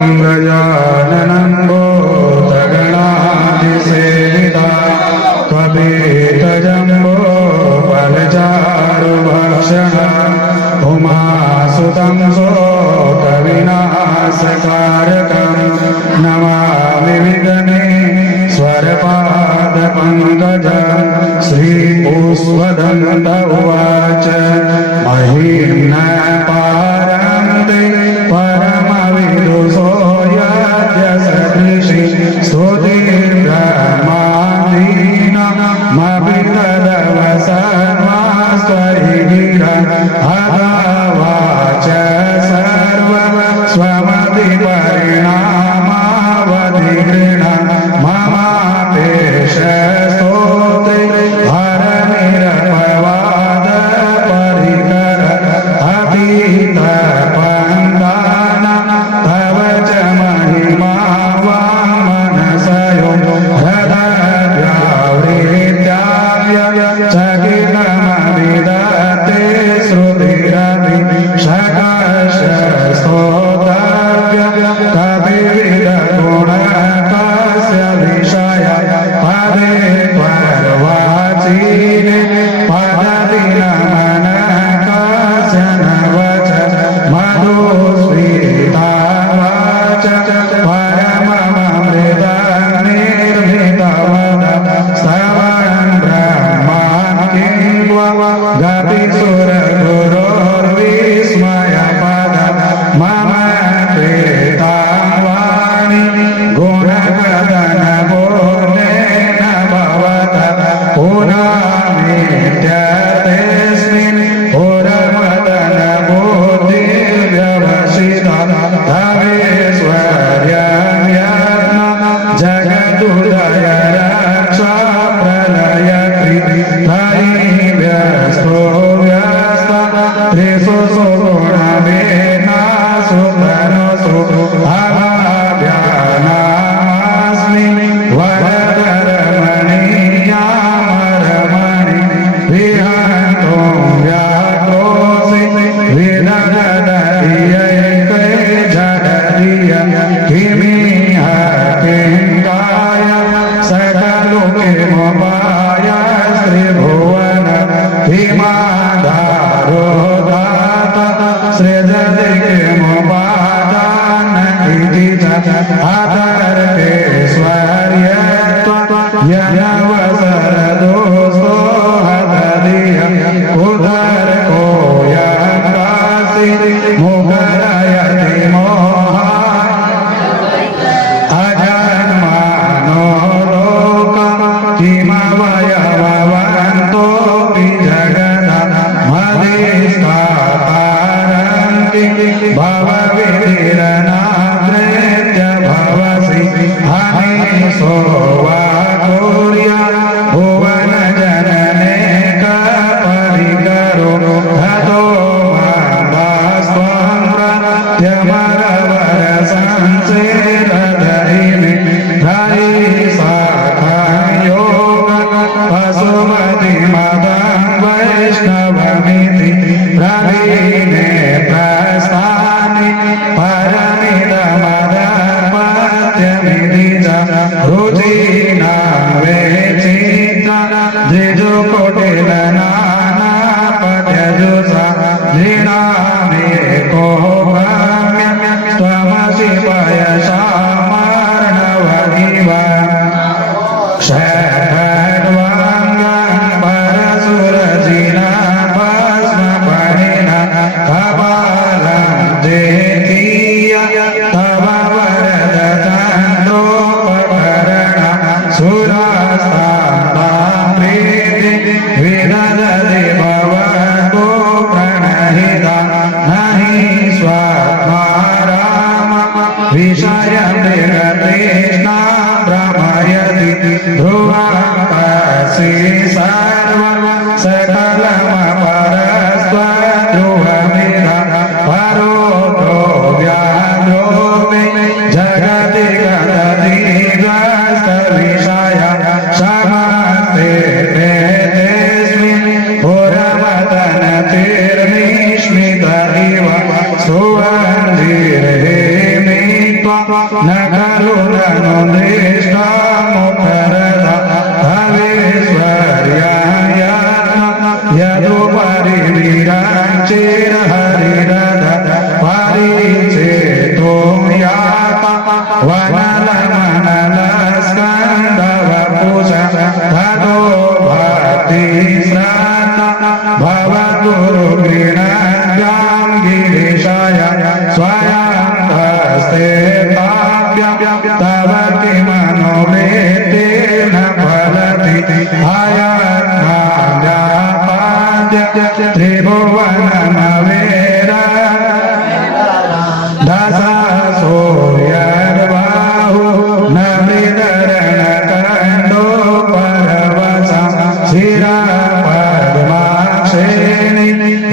गजाननं भूतगणाधिसेविता त्वमेतजम्बो फलचारुभक्षणम् उमासुतं शोकविनाशकारकं नमामि विघ्नेश्वरपादपङ्कजं श्रीपुष्पदन्त उवाच महीं न पारन्ति परमविदुषो यद्यसदृशी स्तुतिर्ब्रह्मादीनामपि तदव सर्वास्त्वरिगिरः अथवाच सर्वस्वमतिपरिणामावधिगृह्ण ममापेश स्तोत्रे हरनिरपवादपरिकर अतीतपन्दान तव च महिमा वामनसयो हृदयावृत्याव्य चकितमविदते श्रुतिरपि शकश स्तोतव्य कविविदगुणकस्य विषय पदे पर्वाचीने पदति नमनकस्य नवच मधुस्मितावाच परममृतनिर्मितवद स्तवनं ब्रह्मान् किं गतिसुरगुरोर्विस्मयपद मम कृतावाणि गुणकथनबोधेन भवत पुरामेत्यतेऽस्मिन् पुरमदनबुद्धिर्व्यवसिता तवेश्वर्यं यत्न जगदुदय रक्षा प्रलयकृति व्यस्तो व्यस्त त्रिषु सुगुणवेनासु तनुषु अभाव्यानामस्मि वरदरमणीयामरमणि विहन्तुं व्याक्रोऽसि विदधदधियैके जडधिय किमिह किङ्काय सकलो किमुपाय श्रीभुवन हिमाधारो दाता सृजति किमुपादान इति च अतर्केश्वर्यत्वयनवसरदोषो हतधिय उदरको यत्कासि मुखरयति मोहान् अजन्मानो लोकं किमवयववन्तोऽपि जगतः मदिष्टातारन्ति भवविधिरनाद्रेत्य भवसि हनीशो वा कुर्या भुवनजनने कपरिकरो हतो मास्त्वं प्रत्यमरवरसंसेदधरिणि हरि साखयोग पशुमतिमतं वैष्णवमिति प्रवीणे प्रस्थानि परमिदमदपत्यमिति च रुचीनां वेचिता द्विजुकुटिलनानापद्यजुषा दृढामेको गम्य त्वमसि पयसामर्णवदिव षड्वाङ्गं परशुरजिना भस्मपणिन कपालं देतीय तव वरदतन्द्रोपकरण सुरास्तां प्रीति विदधति भवतो प्रणहिता नहि स्वात्माराम विषयमृगतृष्णा भ्रमयति ध्रुवं सर्वं सकलमपरस्त्वध्रुवमिद परो व्याघ्रो मे जगति गतधिग्रस्तविषय समस्ते तेऽस्मिन् पुरमदनतिर्निश्मित इव सुवन्दिर्हे मे त्वा न खलु ननु दृष्टमुपरधवेश्वर्याय यदुपरि विरञ्चिरहरिरध परिचेतो यात वनलमनलस्कन्धवपुष ततो भक्तिश्रद्ध भवगुरुगृणाभ्यां गिरीशाय स्वयं हस्ते तव किमनुवृत्तिर्न फलति अयत्नाद्यापाद्य त्रिभुवनमवेर दशसूर्यर्बाहु न विदरणकण्डो परवशं शिरपद्माक्षेणि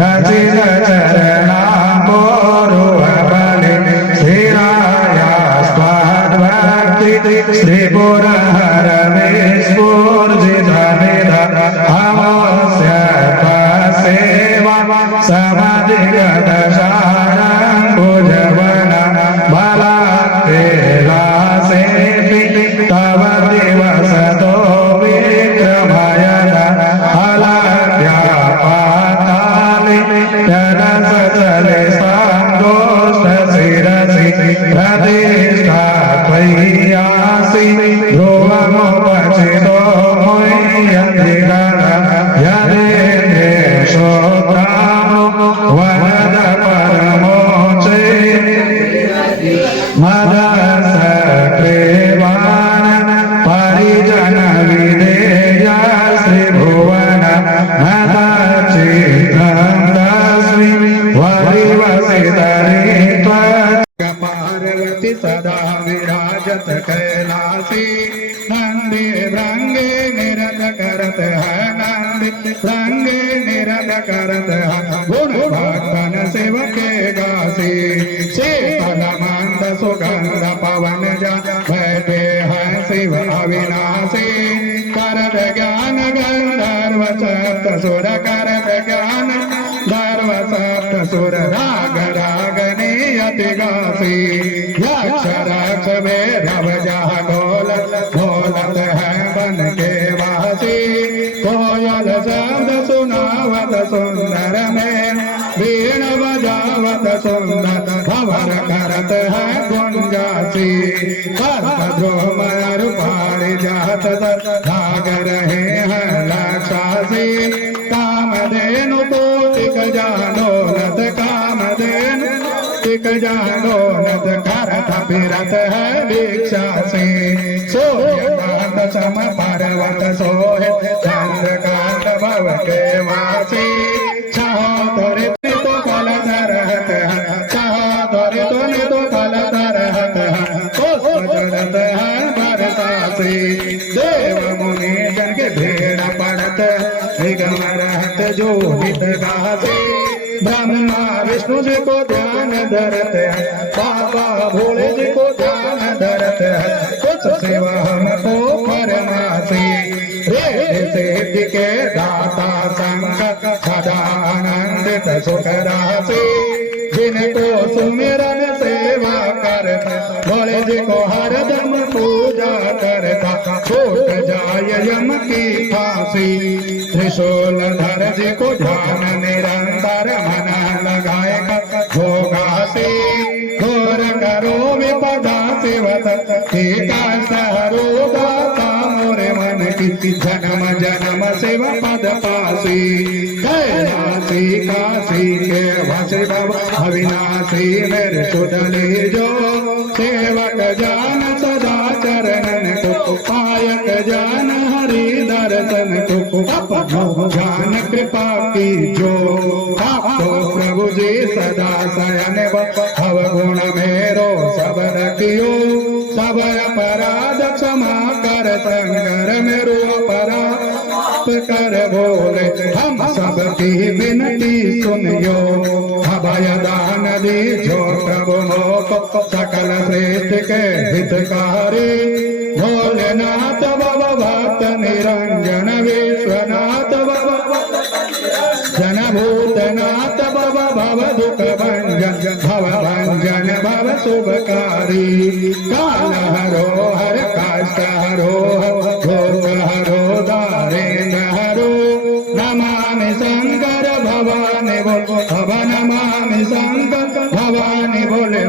रचितचरणाम्बोरुहबले स्थिरायास्त्वद्भक्ति श्रीपुरहरविस्फूर्जितनिध अवस्य त्वसेवा समधिगतशारङ्कुजवन बलात्केलासेऽपि तव दिवसतो विक्रमयन अलभ्यापाताले यदसचले सङ्गोष्ठशिरसि प्रतिष्ठा त्वय्यासि ध्रुवमुपचितो मुह्यन्तिगण यदेन्द्रेशोत्तामो वरद परमोचे मदसक्रेवाण परिजन विधेय श्रीभुवन मदचित्रं तस्मै वरिवसितरि पार्वती सदा विराजत कैलासी नंदी भृंगे निरत करत है नंदी भृंगे निरत करत है गुण भक्तन सेवके गासी शीतलमंद सुगंध पवन जा बैठे हैं शिव अविनाशी करत ज्ञान गंधर्व सप्त सुर करत ज्ञान धर्व सप्त सुर राग रागनी अति गासी यक्ष राक्ष भैरव जह गोलत बोलत है बन के वासी कोयल शब्द सुनावत सुंदर में वीण बजावत सुंदर भवर करत है गुंजासी कल्पद्रुमर पारिजात भाग रहे हैं लक्षासी कामधेनु कोटिक जानोलत कामधेनु टिक जानोलत करत फिरत है भिक्षासी सूर्यकांत सम पर्वत सोहे चंद्रकांत भव के वासी छहो तोरे तो फल धरत है छहो तोरे तो फल धरत है पुष्प जड़त है बरसासी देव मुनि जन के भेड़ पड़त निगम रहत जो हित गासी ब्रह्मा विष्णु जी को ध्यान धरत है बाबा भोले जी को ध्यान धरत है कुछ सेवा हमको फरमासी सिद्धि के दाता संकट सदा आनंदित सुख राशि जिनको सुमिरन सेवा करता भोले जी को हरदम पूजा करता छूट जाय यम की फांसी त्रिशूल धर जी को ध्यान निरंतर मन लगाएगा भोगासी घोर करो विपदा शिवत टीका सहरो दाता मोरे मन की जन्म जन्म शिव पद पासी कैलासी काशी के वसी बाबा अविनाशी मेरे सुधले जो सेवक जान सदा चरणन को पायक जान हरि दर्शन को अपनो जान कृपा की जो आपको प्रभु जी सदा शयन भव गुण मेरो सब रखियो सब अपराध क्षमा कर संगर मेरो अपराध कर बोले हम सब की विनती सुनियो अभय दान दीजो प्रभु मोको सकल श्रेष्ठ के हितकारी भोलेनाथ बाबा भक्त निरंजन विश्वनाथ बाबा जन भूतनाथ बाबा भव दुख भंजन भव भंजन भव शुभकारी काल हरो हर काष्ट हरो भोग हरो दारेन्द्र हरो नमामि शंकर भवानी बोल नमामि शंकर भवानी बोले